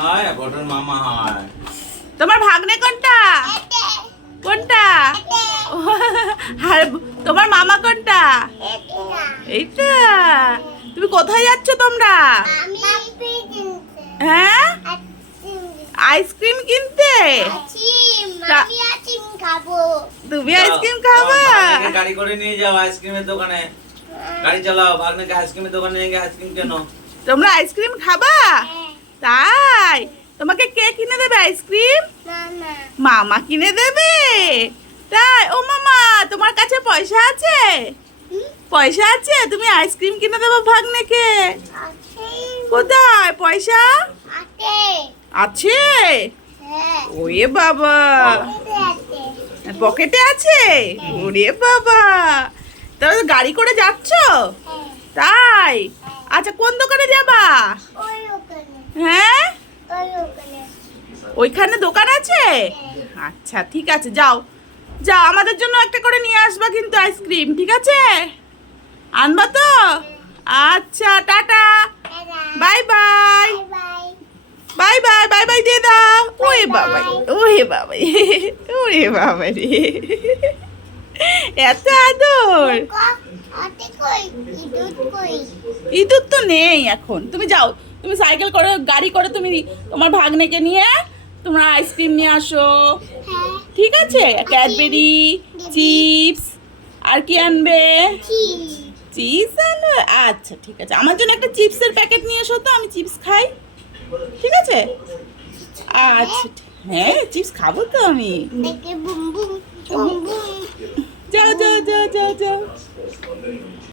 হয় বটন মামা হয়। তোমার ভাগ্নে কোনটা? কোনটা? আর তোমার মামা কোনটা? এইটা। তুমি কোথায় যাচ্ছ তোমরা? হ্যাঁ? আইসক্রিম কিনতে। তুমি আইসক্রিম খাবা? গাড়ি করে নিয়ে যাও আইসক্রিমের দোকানে। গাড়ি চালাও ভাগ্নেকে আইসক্রিমের দোকানে নিয়ে আইসক্রিম কেন। তোমরা আইসক্রিম খাবা? তাই তোমাকে কে কিনে দেবে আইসক্রিম? মামা। কিনে দেবে? তাই ও মামা তোমার কাছে পয়সা আছে? পয়সা আছে? তুমি আইসক্রিম কিনে দেবো ভাগ্নেকে। কোথায়? পয়সা? আছে। ওরে বাবা। পকেটে আছে। ওরে বাবা। তাহলে গাড়ি করে যাচ্ছ? তাই? আচ্ছা কোন দোকানে যাবা? হ্যাঁ? ওইখানে দোকান আছে? আচ্ছা ঠিক আছে যাও। যাও আমাদের জন্য একটা করে নিয়ে আসবা কিন্তু আইসক্রিম ঠিক আছে? আনবা তো? আচ্ছা ta-ta. Bye bye. Bye bye bye bye দিয়ে দাও। ওরে বাবাই ওরে বাবাই ওরে বাবা রে। এত আদর। ইঁদুর তো নেই এখন। তুমি যাও। তুমি সাইকেল করে গাড়ি করে তুমি তোমার ভাগ্নেকে নিয়ে তোমরা আইসক্রিম নিয়ে আসো। ঠিক আছে? ক্যাডবেরি চিপস আর কি আনবে? চিপস। আনবে? আচ্ছা ঠিক আছে। আমার জন্য একটা চিপসের প্যাকেট নিয়ে এসো তো আমি চিপস খাই। ঠিক আছে? আচ্ছা হ্যাঁ চিপস খাব তো আমি। যাও যাও যাও যাও যাও।